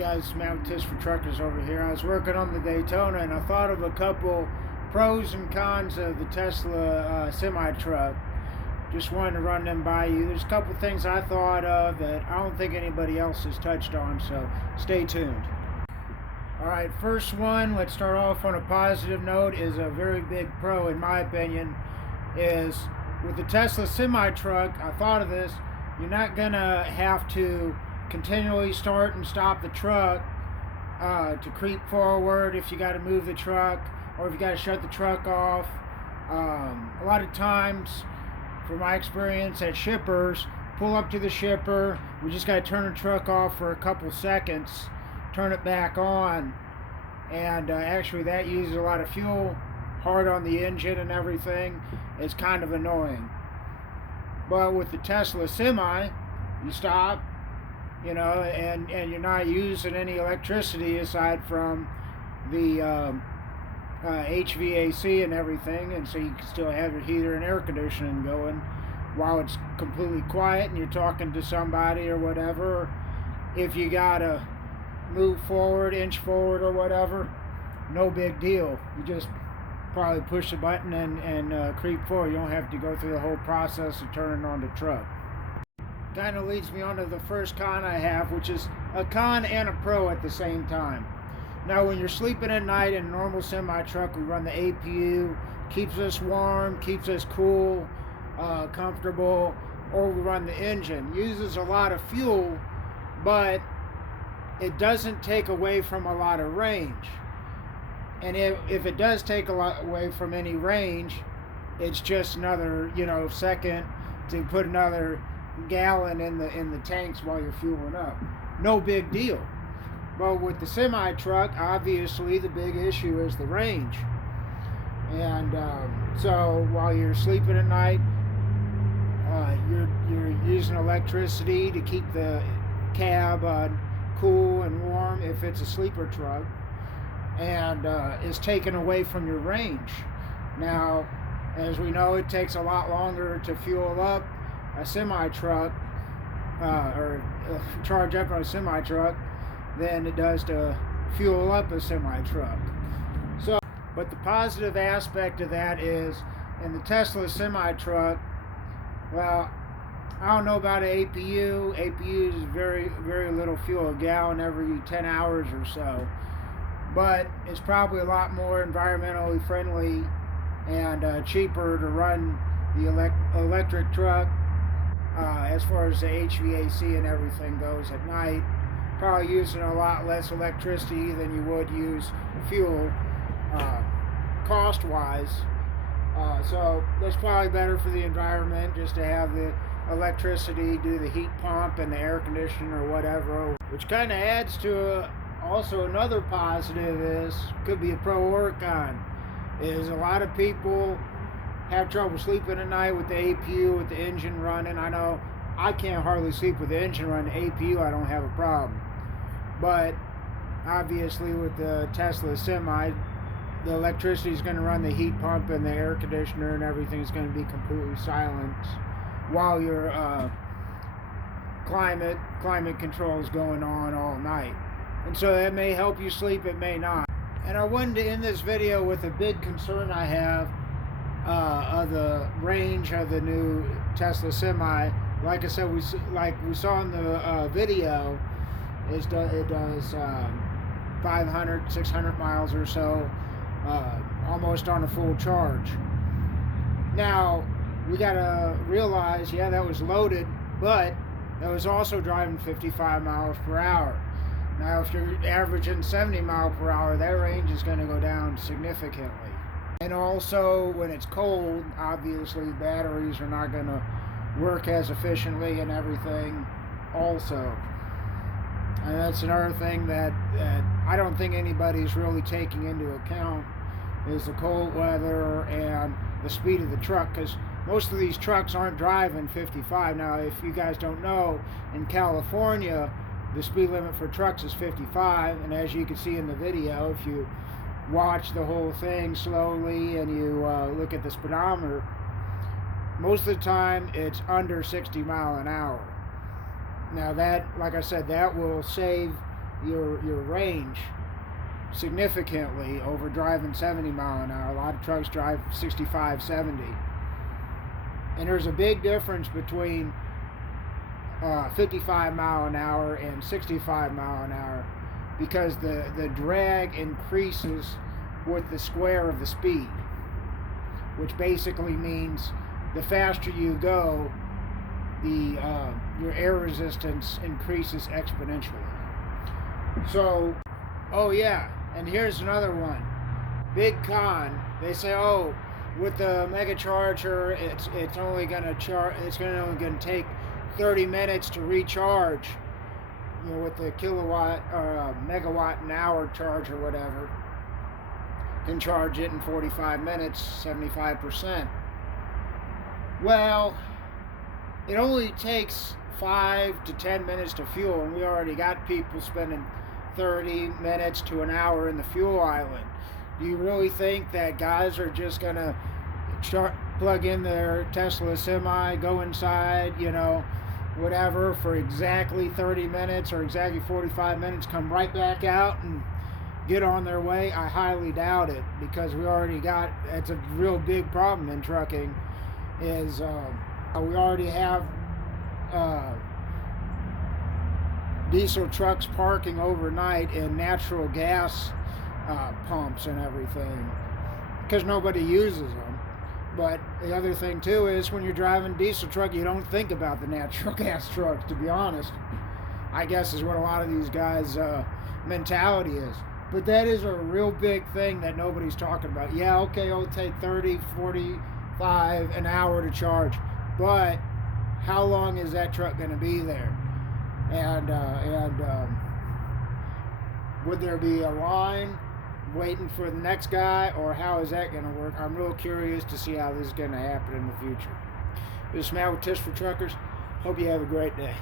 guys, Matt with Tips for Truckers over here. I was working on the Daytona and I thought of a couple pros and cons of the Tesla semi-truck. Just wanted to run them by you. There's a couple things I thought of that I don't think anybody else has touched on, so stay tuned. Alright, first one, let's start off on a positive note, is a very big pro in my opinion, is with the Tesla semi-truck, I thought of this, you're not going to have to continually start and stop the truck to creep forward if you got to move the truck or if you got to shut the truck off. A lot of times, from my experience at shippers, pull up to the shipper, we just got to turn the truck off for a couple seconds, turn it back on, and actually that uses a lot of fuel, hard on the engine and everything. It's kind of annoying. But with the Tesla Semi, you stop, you know, and you're not using any electricity aside from the HVAC and everything, and so you can still have your heater and air conditioning going while it's completely quiet and you're talking to somebody or whatever. If you gotta move forward, inch forward or whatever, no big deal. You just probably push the button and creep forward. You don't have to go through the whole process of turning on the truck. Kind of leads me on to the first con I have, which is a con and a pro at the same time. Now, when you're sleeping at night in a normal semi-truck, we run the APU, keeps us warm, keeps us cool, comfortable, or we run the engine. Uses a lot of fuel, but it doesn't take away from a lot of range. And if it does take a lot away from any range, it's just another, second to put another gallon in the tanks while you're fueling up. No big deal. But with the semi truck, obviously the big issue is the range. And so while you're sleeping at night, you're using electricity to keep the cab cool and warm if it's a sleeper truck, and is taken away from your range. Now, as we know, it takes a lot longer to fuel up a semi-truck or charge up on a semi-truck than it does to fuel up a semi-truck. So, but the positive aspect of that is in the Tesla semi-truck, well, I don't know about an APU. APU is very, very little fuel, a gallon every 10 hours or so. But it's probably a lot more environmentally friendly and cheaper to run the electric truck as far as the HVAC and everything goes at night. Probably using a lot less electricity than you would use fuel cost-wise. So that's probably better for the environment just to have the electricity do the heat pump and the air conditioner or whatever, which kind of adds to also another positive is, could be a pro or a con, is a lot of people have trouble sleeping at night with the APU, with the engine running. I know I can't hardly sleep with the engine running. The APU, I don't have a problem. But obviously with the Tesla Semi, the electricity is going to run the heat pump and the air conditioner and everything is going to be completely silent while your climate control is going on all night. And so that may help you sleep, it may not. And I wanted to end this video with a big concern I have of the range of the new Tesla Semi. Like I said, we saw in the video, it does 500, 600 miles or so, almost on a full charge. Now, we gotta realize, yeah, that was loaded, but that was also driving 55 miles per hour. Now, if you're averaging 70 miles per hour, that range is going to go down significantly. And also, when it's cold, obviously batteries are not going to work as efficiently and everything also. And that's another thing that I don't think anybody's really taking into account is the cold weather and the speed of the truck, because most of these trucks aren't driving 55. Now, if you guys don't know, in California, the speed limit for trucks is 55, and as you can see in the video, if you watch the whole thing slowly and you look at the speedometer, most of the time it's under 60 miles an hour. Now that, like I said, that will save your range significantly over driving 70 mile an hour. A lot of trucks drive 65, 70. And there's a big difference between 55 mile an hour and 65 mile an hour, because the drag increases with the square of the speed, which basically means the faster you go, your air resistance increases exponentially. So, oh yeah, and here's another one. Big con. They say, oh, with the Mega Charger, it's only gonna take 30 minutes to recharge. You know, with the kilowatt or megawatt an hour charge or whatever, can charge it in 45 minutes, 75%. Well, it only takes 5 to 10 minutes to fuel, and we already got people spending 30 minutes to an hour in the fuel island. Do you really think that guys are just gonna plug in their Tesla semi, go inside, whatever, for exactly 30 minutes or exactly 45 minutes, come right back out and get on their way? I highly doubt it, because we already got, it's a real big problem in trucking, is we already have diesel trucks parking overnight in natural gas pumps and everything, because nobody uses them. But the other thing too is, when you're driving a diesel truck, you don't think about the natural gas trucks, to be honest. I guess is what a lot of these guys' mentality is. But that is a real big thing that nobody's talking about. Yeah, okay, it'll take 30, 45 an hour to charge, but how long is that truck going to be there? And would there be a line waiting for the next guy, or how is that going to work? I'm real curious to see how this is going to happen in the future. This is Matt with Tips for Truckers. Hope you have a great day.